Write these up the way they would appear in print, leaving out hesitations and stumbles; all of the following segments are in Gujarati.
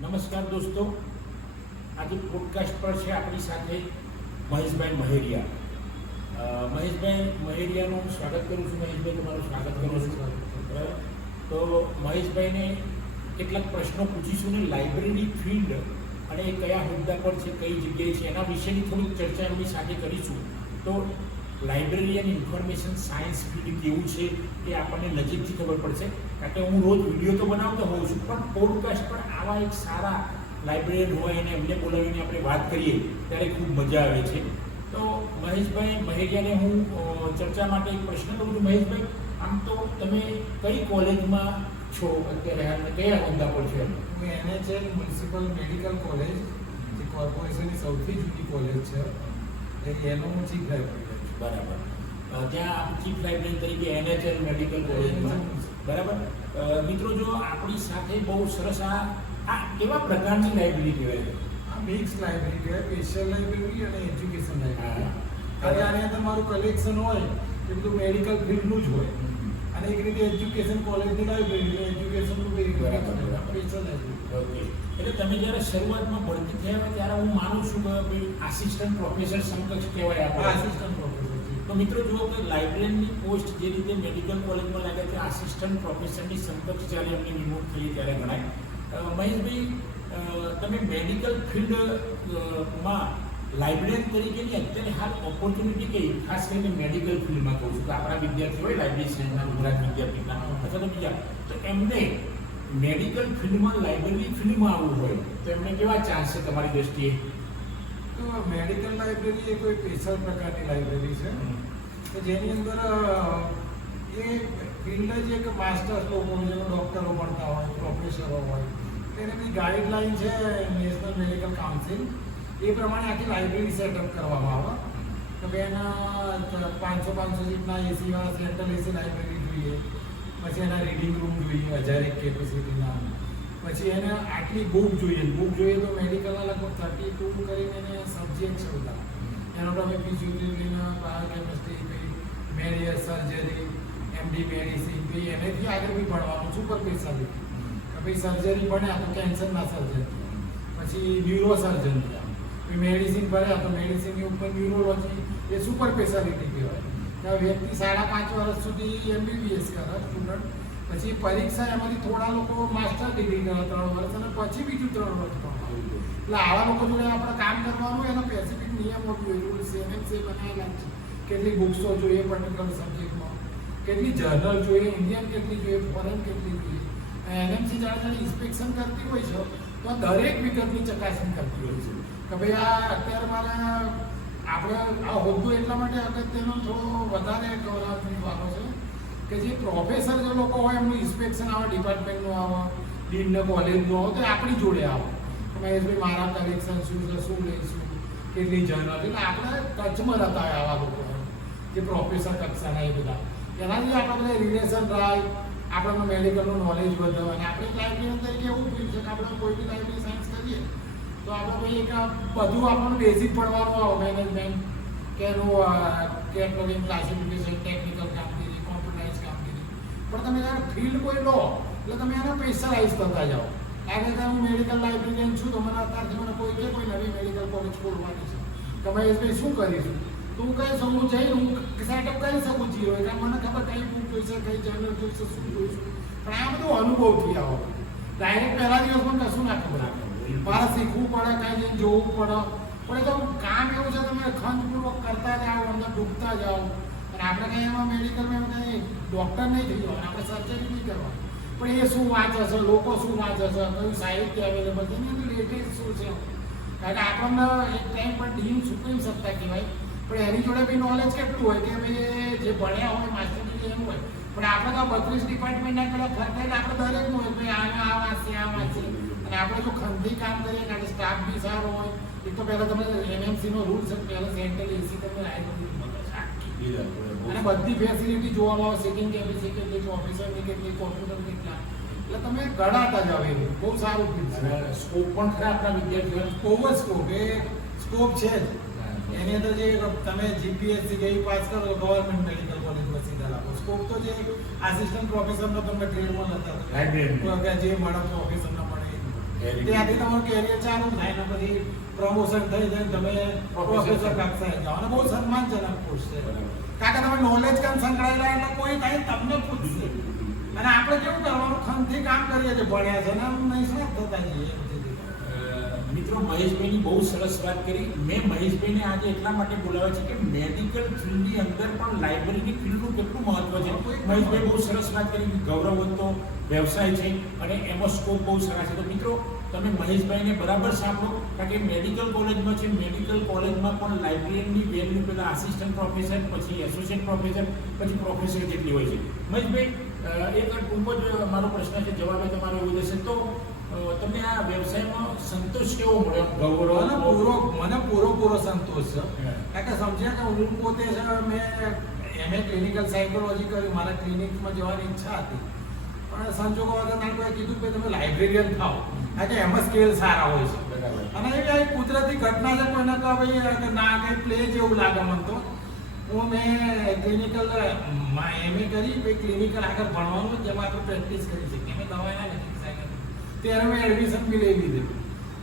નમસ્કાર દોસ્તો, આજે પોડકાસ્ટ પર છે આપણી સાથે મહેશભાઈ મહેરિયા. મહેશભાઈ મહેરિયાનું સ્વાગત કરું છું. મહેશભાઈ, તમારું સ્વાગત કરું છું. બરાબર. તો મહેશભાઈને કેટલાક પ્રશ્નો પૂછીશું ને લાઇબ્રેરી ફિલ્ડ અને એ કયા મુદ્દા પર છે, કઈ જગ્યાએ છે, એના વિશેની થોડીક ચર્ચા એમની સાથે કરીશું. તો લાઇબ્રેરી અને ઇન્ફોર્મેશન સાયન્સ ફિલ્ડ કેવું છે એ આપણને નજીકથી ખબર પડશે. કારણ કે હું રોજ વિડીયો તો બનાવતો હોઉં છું, પણ પોડકાસ્ટ પર આવા એક સારા લાઇબ્રેરિયન હોય અને એમને બોલાવીને આપણે વાત કરીએ ત્યારે ખૂબ મજા આવે છે. તો મહેશભાઈ મહેરિયાને હું ચર્ચા માટે એક પ્રશ્ન કરું છું. મહેશભાઈ, આમ તો તમે કઈ કોલેજમાં છો અત્યારે, હાલ કયા હોદ્દા પર છો? હું NHL મ્યુનિસિપલ મેડિકલ કોલેજ, જે કોર્પોરેશનની સૌથી જૂની કોલેજ છે, એનો હું ચીફ લાઇબ્રેરિયન છું. બરાબર. ત્યાં ચીફ લાઇબ્રેરિયન તરીકે NHL મેડિકલ કોલેજમાં. બરાબર. મિત્રો, જો આપણી સાથે બહુ સરસ આ કેવા પ્રકારની લાઇબ્રેરી કહેવાય? આ મિક્સ લાઇબ્રેરી કહેવાય, સ્પેશિયલ લાઇબ્રેરી અને એજ્યુકેશન લાઇબ્રેરી. હા. અને આની અંદર મારું કલેક્શન હોય એ બધું મેડિકલ ફિલ્ડનું જ હોય, અને એક રીતે એજ્યુકેશન કોલેજની લાઇબ્રેરી એટલે એજ્યુકેશનનું સ્પેશિયલ લાઇબ્રેરી. ઓકે. એટલે તમે જ્યારે શરૂઆતમાં ભરતી થયા હોય ત્યારે હું માનું છું કે ભાઈ આસિસ્ટન્ટ પ્રોફેસર સમકક્ષ કહેવાય આપણે. Assistant professor. તો મિત્રો, જુઓ કે લાઇબ્રેરીની પોસ્ટ જે રીતે મેડિકલ કોલેજમાં લાગે છે, આસિસ્ટન્ટ પ્રોફેસરની સમકક્ષ જ્યારે એમની નિમણૂક થઈ ત્યારે ગણાય. મહેશભાઈ, તમે મેડિકલ ફિલ્ડમાં લાઇબ્રેરિયન તરીકેની અત્યારે હાલ ઓપોર્ચ્યુનિટી કઈ, ખાસ કરીને મેડિકલ ફિલ્ડમાં કહું છું કે આપણા વિદ્યાર્થીઓ હોય લાઇબ્રેરી સાયન્સના, ગુજરાત વિદ્યાપીઠના અથવા તો બીજા, તો એમને મેડિકલ ફિલ્ડમાં લાઇબ્રેરી ફિલ્ડમાં આવવું હોય તો એમને કેવા ચાન્સ છે તમારી દ્રષ્ટિએ? તો મેડિકલ લાઇબ્રેરી એ કોઈ સ્પેશિયલ પ્રકારની લાઇબ્રેરી છે કે જેની અંદર એ ફિલ્ડ જ એક માસ્ટર્સ લોકો જેઓ ડૉક્ટરો ભણતા હોય, પ્રોફેસરો હોય, એને બી ગાઈડલાઇન છે નેશનલ મેડિકલ કાઉન્સિલ, એ પ્રમાણે આખી લાઇબ્રેરી સેટઅપ કરવામાં આવે. તો કે એના 500 સીટના એસીવાળા સેન્ટ્રલ એસી લાઇબ્રેરી જોઈએ, પછી એના રીડિંગ રૂમ જોઈએ 1000 કેપેસિટીના, પછી એને આટલી બુક જોઈએ તો મેડિકલના લગભગ 32 કરીને એને સબ્જેક્ટ છે બધા. એનો તમે ફિઝિયોથેરાપીના, biochemistry, medical surgery, MD medicine, પછી એનેથી આગળ બી ભણવાનું સુપર સ્પેશિયાલિટી. પછી સર્જરી ભણ્યા તો કેન્સરના સર્જન, પછી ન્યુરો સર્જન થયા, પછી મેડિસિન ભણ્યા તો મેડિસિનની ઉપર ન્યુરોલોજી, એ સુપર સ્પેશિયાલિટી કહેવાય. ત્યાં વ્યક્તિ 5.5 વર્ષ સુધી MBBS કરે સ્ટુડન્ટ, પછી પરીક્ષા એમાંથી થોડા લોકો માસ્ટર ડિગ્રી કરે 3 વર્ષ, અને પછી બીજું 3 વર્ષ ભણવાનું. એટલે આવા લોકો જોડે આપણે કામ કરવાનું, એનો સ્પેસિફિક નિયમો જોઈએ, રૂલ્સ NMC બનાવેલા છે. કેટલી બુક્સો જોઈએ પર્ટિક્યુલર સબ્જેક્ટમાં, કેટલી જર્નલ જોઈએ, ઇન્ડિયન કેટલી જોઈએ, ફોરેન કેટલી જોઈએ. NMC જાણે ઇન્સ્પેક્શન કરતી હોય છે તો દરેક વિગતની ચકાસણી કરતી હોય છે કે ભાઈ આ અત્યારે મારે આપણે આ હોદ્દો એટલા માટે અગત્યનો થોડો વધારે ગૌરવની વાતો છે કે જે પ્રોફેસર જે લોકો હોય એમનું ઇન્સ્પેક્શન આવે, ડિપાર્ટમેન્ટનું આવે, ડીનને કોલેજનું આવે, તો આપણી જોડે આવે મહેશભાઈ મારા કલેક્શન શું છે, શું લઈશું, કેટલી જર્નલ. એટલે આપણે ટચમાં રહેતા હોય આવા લોકો જે પ્રોફેસર કક્ષાના, એ બધા એનાથી આપણે બધા રિલેશન રાય, આપણને મેડિકલનું નોલેજ વધે. અને આપણે લાઇબ્રેરિયન તરીકે એવું ફીલ છે કે આપણે કોઈ બી લાઇબ્રેરી સાયન્સ કરીએ તો આપણે ભાઈ એક બધું આપણને બેઝિક ભણવાનું આવે, મેનેજમેન્ટ કે એનું કેટલોગિંગ, ક્લાસિફિકેશન, ટેકનિકલ કામગીરી, કોમ્પ્યુટરાઇઝ કામગીરી. પણ તમે જ્યારે ફિલ્ડ કોઈ લો એટલે તમે એના સ્પેશિયલાઇઝ થતા જાઓ. કારણ કે હું મેડિકલ લાઇબ્રેરિયન છું, તો મને અત્યારથી મને કોઈ નવી મેડિકલ કોલેજ ખોલવાની છે, તમે એ શું કરીશું તો હું કહીશ, હું જઈને હું સેટઅપ કરી શકું છીએ, કારણ મને ખબર કઈ બુક જોઈશે, કઈ જર્નલ જોઈશે, શું જોઈશું. પણ આ બધું અનુભવથી આવો, ડાયરેક્ટ પહેલા દિવસમાં કશું ના ખબર આવે. મારે શીખવું પડે, કાંઈ જઈને જોવું પડે. પણ એ તો કામ એવું છે, તમે ખંતપૂર્વક કરતા જાઓ, અંદર ડૂબતા જાઓ. અને આપણે કંઈ એમાં મેડિકલમાં કંઈ ડૉક્ટર નહીં થઈ જવાનું, આપણે સર્જરી નહીં કરવાની. પણ એ શું વાંચે છે, લોકો શું વાંચે છે, કયું સાહિત્ય અવેલેબલ છે, એની લેટેસ્ટ શું છે. કારણ કે આપણને એક ટાઈમ પર ડીન સુપ્રીમ સત્તા કહેવાય, પણ એની જોડે બી નોલેજ કેટલું હોય કે ભાઈ જે ભણ્યા હોય માસ્ટર ડિગ્રી એમ હોય. પણ આપણે તો 32 ડિપાર્ટમેન્ટના પેલા ફરતા એટલે આપણે દરેકનું હોય ભાઈ આ વાંચે, આ વાંચે. અને આપણે જો ખંતી કામ કરીએ કારણ કે સ્ટાફ બી સારો હોય. એક તો પહેલાં તમે NMCનો રૂલ છે, પહેલાં સેન્ટ્રલ એસી તમે અને બધી ફેસિલિટી જોવામાં આવે, સિટિંગ કેપેસિટી કેટલી, ઓફિસરની કેટલી, કોમ્પ્યુટર કેટલા. એટલે તમે ગણાતા જાવ. એ બહુ સારું ફીલ છે. સ્કોપ પણ ખરા આપણા વિદ્યાર્થીઓ, બહુ જ સ્કોપ, એ સ્કોપ છે જ. એની અંદર જે તમે GPSC ગઈ પાસ કરો તો ગવર્મેન્ટ મેડિકલ કોલેજમાં સીધા લાગો. સ્કોપ તો જે આસિસ્ટન્ટ પ્રોફેસરનો તમને ગ્રેડમાં નતા, જે મળે પ્રોફેસરનો મળે ત્યાંથી તમારું કેરિયર ચાલુ થાય ને પછી પ્રમોશન થઈ જાય ને તમે પ્રોફેસર કક્ષાએ જાઓ અને બહુ સન્માનજનક પોસ્ટ છે. કારણ કે તમે નોલેજ કામ સંકળાયેલા એટલે કોઈ થાય તમને પૂછશે. અને આપણે કેવું કરવાનું ખંતથી કામ કરીએ છીએ ભણ્યા છે ને આમ નિષ્ણાત થતા જઈએ. મિત્રો, મહેશભાઈની બહુ સરસ વાત કરી. મેં મહેશભાઈને આજે એટલા માટે બોલાવ્યા છે કે મેડિકલ ફિલ્ડની અંદર પણ લાઇબ્રેરીની ફિલ્ડનું કેટલું મહત્વ છે. મહેશભાઈ બહુ સરસ વાત કરી. ગૌરવવંતો વ્યવસાય છે અને એમાં સ્કોપ બહુ સારા છે. તો મિત્રો, તમે મહેશભાઈને બરાબર સાંભળો, કારણ કે મેડિકલ કોલેજમાં છે. મેડિકલ કોલેજમાં પણ લાઇબ્રેરીની વેલ્યુ પહેલાં આસિસ્ટન્ટ પ્રોફેસર, પછી એસોસિએટ પ્રોફેસર, પછી પ્રોફેસર જેટલી હોય છે. મહેશભાઈ, એક ટૂંકો જ મારો પ્રશ્ન છે, જવાબ તમારો એવું દેશે તો તમને આ વ્યવસાયમાં સંતોષ કેવો મળ્યો? મને પૂરો સંતોષ છે. કારણ કે સમજ્યા કે હું પોતે છે, મેં MA ક્લિનિકલ સાયકોલોજી કર્યું, મારા ક્લિનિકમાં જવાની ઈચ્છા હતી, પણ સંજોગો વગર નાનકોએ કીધું કે તમે લાઇબ્રેરિયન થાઓ, કારણ કે એમાં સ્કેલ સારા હોય છે. અને એવી એક કુદરતી ઘટના છે, કોઈને તો ભાઈ ના કંઈ પ્લે જેવું લાગે મને તો. મેં ક્લિનિકલ MA કરી, પછી ક્લિનિકલ આગળ ભણવાનું જેમાં આપણે પ્રેક્ટિસ કરી શકીએ. મેં દવાના નથી ત્યારે મેં એડમિશન બી લઈ લીધું.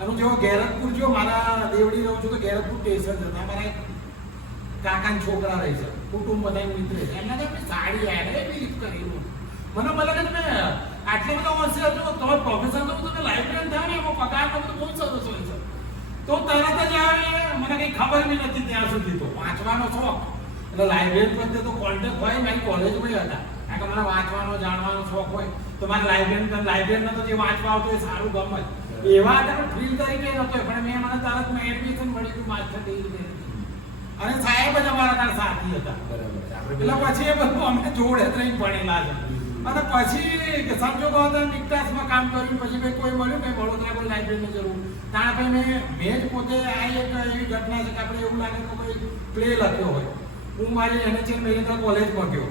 અને જો ગેરતપુર જો મારા દેવડી રહું છું તો ગેરતપુર સ્ટેશન છે, મારા એક કાકાના છોકરા રહે છે, કુટુંબ બધા મિત્ર છે. એમના તો સાડી આવ્યા બિલીફ કરી. મને બોલે કે તમે આટલા બધા વર્ષે હતો તમે પ્રોફેસર તો તમે લાઇબ્રેરિયન થયા ને એમાં પગાર તો બહુ સરસ હોય છે. તો તરત જ આવે, મને કંઈ ખબર બી નથી ત્યાં સુધી. તો વાંચવાનો શોખ એટલે લાઇબ્રેરી પ્રત્યે તો કોન્ટેક્ટ હોય. મારી કોલેજમાં હતા, કારણ કે મને વાંચવાનો જાણવાનો શોખ હોય તો મારે લાઇબ્રેરીમાં તો જે વાંચવા આવતો એ સારું ગમે જ. એવા હતા ફીલ તરીકે નહોતો, પણ મને તરત એડમિશન મળી ગયું માસ્ટર ડિગ્રી. અને સાહેબ જ અમારા ત્યાં સાથી હતા. એટલે પછી એ બધું અમે જોડે જ રહીને ભણેલા છે. અને પછી સંજોગો હતા, નિકટાસમાં કામ કર્યું. પછી ભાઈ કોઈ મળ્યું કે વડોદરા કોઈ લાઇબ્રેરીની જરૂર, ત્યાં ભાઈ મેં જ પોતે આ એક એવી ઘટના છે કે આપણે એવું લાગે કે કોઈ પ્લે લખ્યો હોય. હું મારી NHN મેડિકલ કોલેજમાં ગયો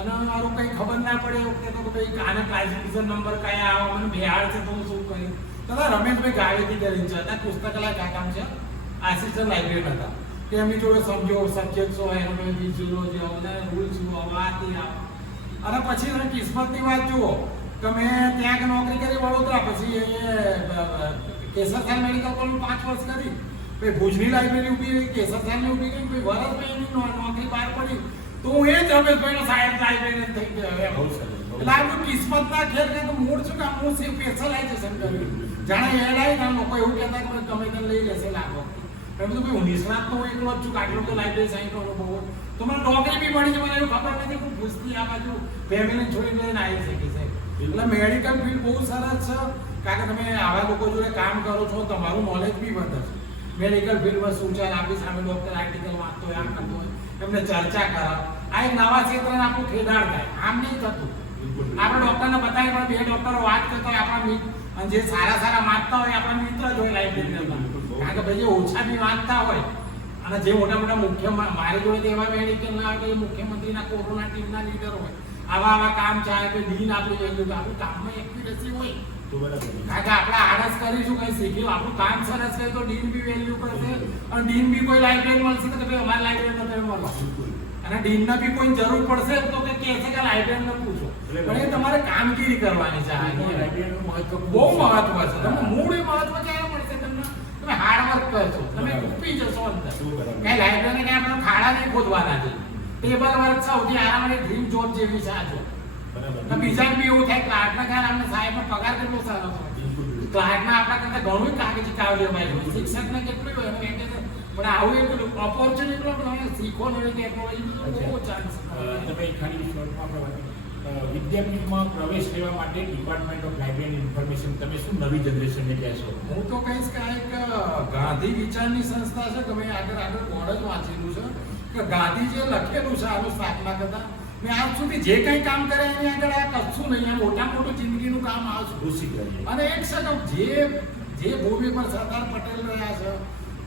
અને મારું કંઈ ખબર ના પડે એ વખતે તો ભાઈ આના ક્લાસિફિકેશન નંબર કયા આવે, મને બિહાર છે તો હું શું કર્યું. તો રમેશભાઈ ગાવેથી કરીને છે, ત્યાં પુસ્તકાલય કામ છે, આસિસ્ટન્ટ લાઇબ્રેરિયન હતા. તે એમની જોડે સમજો સબ્જેક્ટ્સ હોય, એનો ફિઝિયોલોજી હોય, રૂલ્સ હોય, અને પછી તમે કિસ્મતની વાત જુઓ કે મેં ત્યાં નોકરી કરી વડોદરા, પછી કેસરસાલ મેડિકલ કોલેજ 5 વર્ષ કરી, પછી ભુજની લાઇબ્રેરી ઊભી રહી, કેસરસાલની ઊભી કરી, પછી વરસમાં એની નોકરી બહાર પડી. તો હું એ જ રમેશભાઈનો સાહેબ લાઇબ્રેરિયન થઈ ગયો. એટલે આ કિસ્મતના ખેલ કે મૂળ છું કે હું સ્પેશિયલાઇઝેશન કર્યું. જાણે એડાય ત્યાં લોકો એવું કહેતા કે તમે તને લઈ લેશે લાગો. મેં કીધું હું નિષ્ણાત તો હું એકલો જ છું, આટલો તો લાઇબ્રેરી સાઈન્સનો અનુભવ હોય તો મને નોકરી બી મળી છે. મને એવું ખબર નથી હું પૂછતી આ બાજુ ફેમિલી છોડીને લઈને આવી શકી છે. એટલે મેડિકલ ફિલ્ડ બહુ સરસ છે, કારણ કે તમે આવા લોકો જોડે કામ કરો છો, તમારું નોલેજ બી વધે છે. મેડિકલ ફિલ્ડમાં શું છે, આપણી સામે ડૉક્ટર આર્ટિકલ વાંચતો હોય, આમ કરતો હોય, એમને ચર્ચા કરાવ. આ એક નવા ક્ષેત્રને આપણું ખેડાણ થાય. આમ નહીં થતું. આપણે ડૉક્ટરને બતાવીએ પણ 2 ડૉક્ટરો વાત કરતા હોય, આપણા જે સારા વાંચતા હોય આપણા મિત્ર જ હોય લાઇબ્રેરીમાં. કારણ કે ભાઈ જે ઓછા બી વાંચતા હોય અને જે મોટા મુખ્ય મારી જોડે એવા મેડિકલના હોય, મુખ્યમંત્રીના કોરોના ટીમના લીડર હોય, આવા કામ ચાલે કે ડીન આપણું વેલ્યુ, આપણું કામમાં એક્યુરેસી હોય. કારણ કે આપણે આળસ કરીશું, કંઈ શીખ્યું, આપણું કામ સરસ છે તો ડીન બી વેલ્યુ કરશે. અને ડીન બી કોઈ લાઇબ્રેરી મળશે તો ભાઈ અમારી લાઇબ્રેરીમાં તમે મળો. અને ડીનના બી કોઈ જરૂર પડશે તો કે કહેશે કે લાઇબ્રેરીને પૂછો. પણ એ તમારે કામગીરી કરવાની છે. લાઇબ્રેરીનું મહત્વ બહુ મહત્વ છે. તમે મૂળ મહત્વ ક્યારે મળશે તમને? તમે હાર્ડવર્ક કરશો, તમે ડૂબી જશો અંદર. કઈ લાઇબ્રેરી કઈ આપણે ખાડા નહીં ખોદવાના છે. ટેબલ વર્ક સૌથી આરામની ડ્રીમ જોબ જેવી છે આ જોબ. બીજા બી એવું થાય, ક્લાર્કના ખ્યાલ આપણે સાહેબનો પગાર કેટલો સારો છે. ક્લાર્કના આપણા કરતા ઘણું કાગજી કામ લેવાય, શિક્ષકને કેટલું હોય પણ આવું એક ઓપોર્ચ્યુનિટી તમે શીખો નવી ટેકનોલોજી બહુ ચાન્સ. તમે ખાલી વિદ્યાપીઠમાં પ્રવેશ લેવા માટે department of library and information તમે શું નવી જનરેશનને કહેશો? હું તો કહીશ કે આ એક ગાંધી વિચારની સંસ્થા છે કે મેં આગળ બોર્ડ જ વાંચેલું છે કે ગાંધીજીએ લખેલું છે આનું સ્થાપના કરતા. મેં આજ સુધી જે કંઈ કામ કરે એની આગળ આ કશું નહીં, આ મોટું જિંદગીનું કામ આ છે. અને એક સેકન્ડ જે ભૂમિ પર સરદાર પટેલ રહ્યા છે,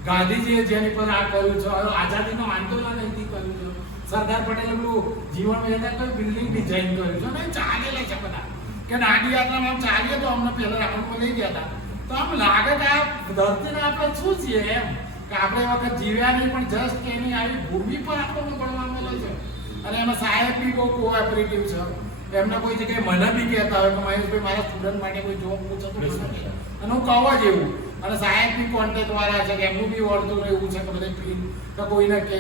ગાંધીજીએ જેની પર આ કર્યું છે, આઝાદીનું આંદોલન અહીંથી કર્યું છે, સરદાર પટેલે પેલું જીવન મહેતા કોઈ બિલ્ડિંગ ડિઝાઇન કર્યું છે અને ચાલેલા છે બધા કે દાંડી યાત્રામાં આમ ચાલીએ તો અમને પહેલા રાઉન્ડમાં લઈ ગયા હતા. તો આમ લાગે કે આ ધરતીને આપણે શું છીએ એમ કે આપણે એ વખત જીવ્યા નહીં, પણ જસ્ટ એની આવી ભૂમિ પર આપણને ભણવા મળે છે. અને એમાં સાહેબ બી બહુ કોઓપરેટિવ છે. એમને કોઈ જગ્યાએ મને બી કહેતા હોય કે મહેશભાઈ મારા સ્ટુડન્ટ માટે કોઈ જોબ પૂછો તો અને હું કહું જ એવું. અને સાહેબ બી કોન્ટેક્ટવાળા છે કે એમનું બી વળતું એવું છે કે બધી ફી કે કોઈને કે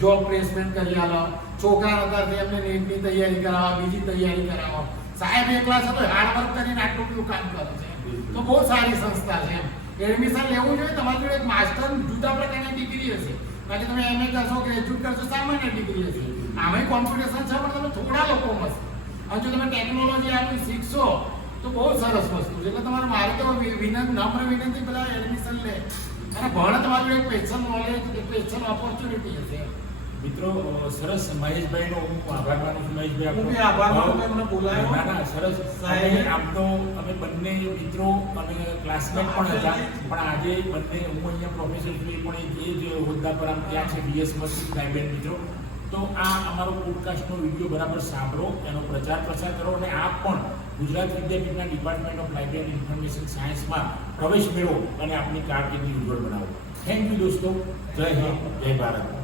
જોબ પ્લેસમેન્ટ કરી આલો, છોકરા અત્યારથી એમને નીટની તૈયારી કરાવવા, બીજી તૈયારી કરાવવા. સાહેબ એકલા છે તો હાર્ડવર્ક કરીને આટલું બધું કામ કરે છે. તો બહુ સારી સંસ્થા છે એમ. એડમિશન લેવું જોઈએ. તમારી જોડે એક માસ્ટર જુદા પ્રકારની ડિગ્રી હશે, બાકી તમે એમએ કરશો, ગ્રેજ્યુએટ કરશો, સામાન્ય ડિગ્રી હશે. આમાંય કોમ્પિટિશન છે, પણ તમે થોડા લોકો હશે. અને જો તમે ટેકનોલોજી આટલું શીખશો તો બહુ સરસ વસ્તુ છે. એટલે તમારે મારે તો નમ્ર વિનંતી બધા એડમિશન લે અને ભણ. તમારું એક સ્પેશિયલ નોલેજ, એક સ્પેશિયલ ઓપોર્ચ્યુનિટી હશે. મિત્રો સરસ, મહેશભાઈનો હું આભાર માનું છું. મહેશભાઈ હું બી આભાર માનું છું, એમને બોલાવ્યો. ના ના, સરસ. સાહેબ. આમ તો અમે બંને મિત્રો અને ક્લાસમેટ પણ હતા, પણ આજે બંને હું અહીંયા પ્રોફેસર છું, એ પણ એ જ હોદ્દા પર આમ ત્યાં છે, બીએસ મસ્જિદ લાઇબ્રેરી મિત્રો. તો આ અમારો પોડકાસ્ટનો વિડીયો બરાબર સાંભળો, એનો પ્રચાર પ્રસાર કરો અને આપ પણ ગુજરાત વિદ્યાપીઠના department of library and information સાયન્સમાં પ્રવેશ મેળવો અને આપની કારકિર્દી ઉજ્જવળ બનાવો. થેન્ક યુ દોસ્તો. જય હિન્દ, જય ભારત.